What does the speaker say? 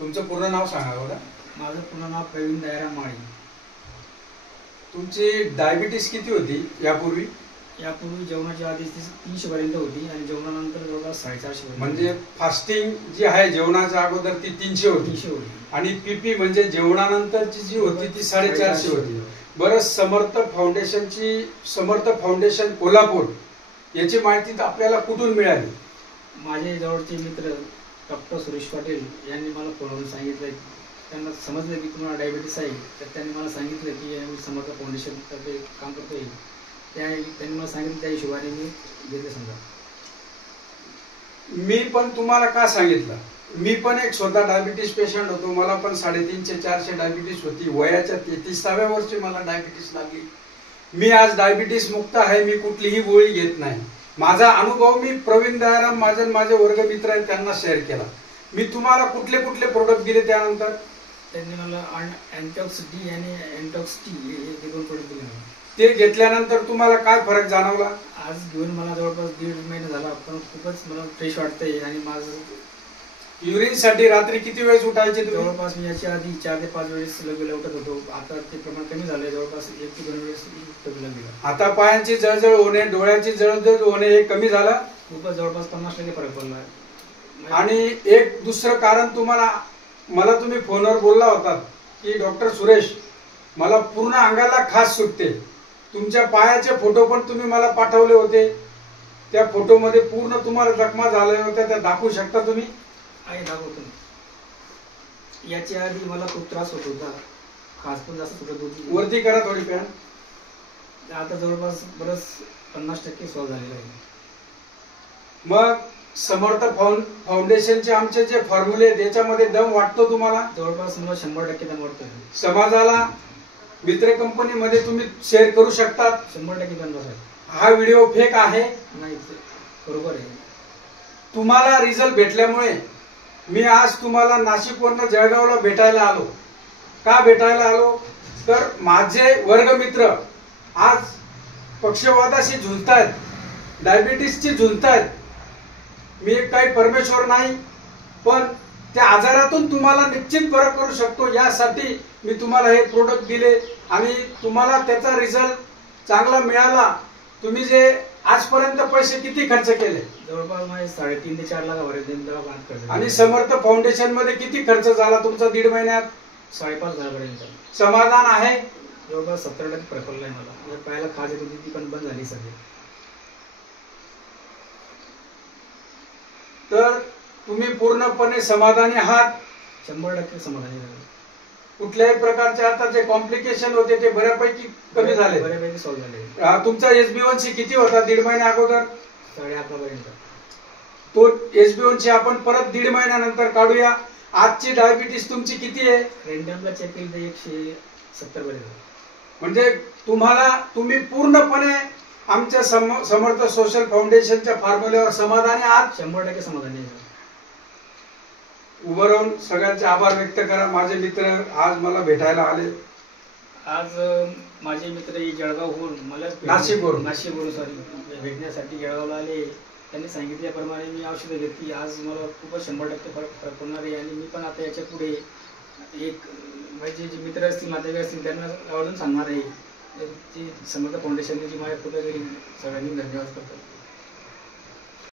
तुमचं पूर्ण नाव सांगा बघा. माझं पूर्ण नाव प्रवीण दयाराम माळी. तुमची डायबिटीस किती होती यापूर्वी? यापूर्वी जेवणाच्या आधी 300 पर्यंत होती आणि जेवणानंतर जवळपास 450. म्हणजे फास्टिंग जी आहे जेवणाच्या अगोदर ती 300 होती आणि पीपी म्हणजे जेवणानंतरची जी होती ती 450 होती. बरं, समर्थ फाउंडेशन कोल्हापूर याची माहिती आपल्याला कुठून मिळाली? माझे जवळचे मित्र डॉक्टर सुरेश पाटील यांनी मला फोनवरून सांगितलं. त्यांना समजलं की तुम्हाला डायबिटीस आहे, तर त्यांनी मला सांगितलं की आम्ही समर्थ फाउंडेशनतर्फे काम करतोय. त्यांनी मला सांगितलं, त्या हिशोबाने मी घेतलं. समजा मी पण तुम्हाला का सांगितलं, मी पण एक स्वतः डायबिटीस पेशंट होतो. मला पण 350-400 डायबिटीस होती. वयाच्या 33व्या वर्षी मला डायबिटीस लागली. मी आज डायबिटीस मुक्त आहे. मी कुठलीही गोळी घेत नाही. माझा अनुभव मी प्रवीण दयाराम महाजन माझे वर्गमित्र आहेत त्यांना शेअर केला. मी तुम्हाला कुठले कुठले प्रोडक्ट दिले त्यानंतर? त्यांनी मला अँटॉक्स डी आणि अँटॉक्स टी हे 2 प्रोडक्ट दिले. ते घेतल्यानंतर तुम्हाला काय फरक जाणवला? आज घेऊन मला जवळपास 1.5 महिना झाला, पण खूपच मला फ्रेश वाटतंय. आणि माझं युरिन साठी रात्री किती वेळेस उठायचे? जवळपास मी याच्या आधी 4 ते 5 वेळेस लगेला उठत होतो. आता ते प्रमाण कमी झालंय. जवळपास 1 ते 2 वेळेस लगेला. आता पायांची जळजळ होणे, डोळ्याची जळजळ होणे हे कमी झालं. खूपच जवळपास 50% फरक पडला. आणि एक दुसरं कारण मला तुम्ही फोनवर बोलला होता की डॉक्टर सुरेश, मला पूर्ण अंगाला खाज सुटते. तुमच्या पायाचे फोटो पण तुम्ही मला पाठवले होते. त्या फोटोमध्ये पूर्ण तुम्हाला जखमा झाल्या होत्या, त्या दाखवू शकता तुम्ही? आहे, दाखवतो. याच्या आधी मला खूप त्रास होत होता, खास पण जास्त सुटत होती. वरती करा थोडी पॅन. आता जवळपास बरंच 50% सॉल्व झालेलं आहे. मग समर्थ फाउंडेशनचे आमचे जे फॉर्म्युले त्याच्यामध्ये दम वाटतो तुम्हाला? जवळपास मला 100% दम वाटतो. समाजाला मित्र कंपनीमध्ये तुम्ही शेअर करू शकतात? 100% दम आहे. हा व्हिडिओ फेक आहे? नाही, बरोबर आहे. तुम्हाला रिझल्ट भेटल्यामुळे मी आज तुम्हाला नाशिकवरनं जळगावला भेटायला आलो. का भेटायला आलो? तर माझे वर्गमित्र आज पक्षवाताशी झुंजतायत, डायबिटीसची झुंजतायत. मी काही परमेश्वर नाही, पण त्या आजारातून तुम्हाला निश्चित फरक करू शकतो यासाठी मी तुम्हाला हे प्रोडक्ट दिले आणि तुम्हाला त्याचा रिझल्ट चांगला मिळाला. तुम्ही जे आजपर्यंत पैसे किती खर्च केले? जवळपास माझे 3.5 ते 4 लाखापर्यंत खर्च. आणि समर्थ फाउंडेशन मध्ये किती खर्च झाला तुमचा 1.5 महिन्यात? 5.5 पर्यंत. समाधान आहे? जवळपास 70% फरक पडलाय मला. पायाला खाज येत होती, ती पण बंद झाली सगळी. तर तुम्ही पूर्णपणे समाधानी आहात? 100% समाधानी आहे. कुठल्याही प्रकारचे आता जे कॉम्प्लिकेशन होते ते बऱ्यापैकी कमी झाले? बऱ्यापैकी सॉल्व झाले. तुमचा SB1C किती होता 1.5 महिन्या अगोदर? 11.5 पर्यंत. तो SB1C आपण परत 1.5 महिन्यानंतर काढूया. आजची डायबिटीस तुमची किती आहे? रेंडमला चेक केली तर 170 पर्यंत. म्हणजे तुम्ही पूर्णपणे आमच्या समर्थ सोशल फाउंडेशनच्या फॉर्म्युल्यावर समाधानी आहात? 100% समाधानी आहे. उभं राहून सगळ्यांचे आभार व्यक्त करा. माझे मित्र आज मला भेटायला आले. आज माझे मित्र जळगावहून मला नाशिकवरून सॉरी भेटण्यासाठी जळगावला आले. त्यांनी सांगितल्याप्रमाणे मी औषधं घेतली. आज मला खूपच 100% फरक पडणार आहे. आणि मी पण आता याच्या पुढे एक माझे जे मित्र असतील, नातेवाईक असतील, त्यांना आवर्जून सांगणार आहे. ती समर्थ फाउंडेशनने जी माझ्या पुढे सगळ्यांनी धन्यवाद करतो.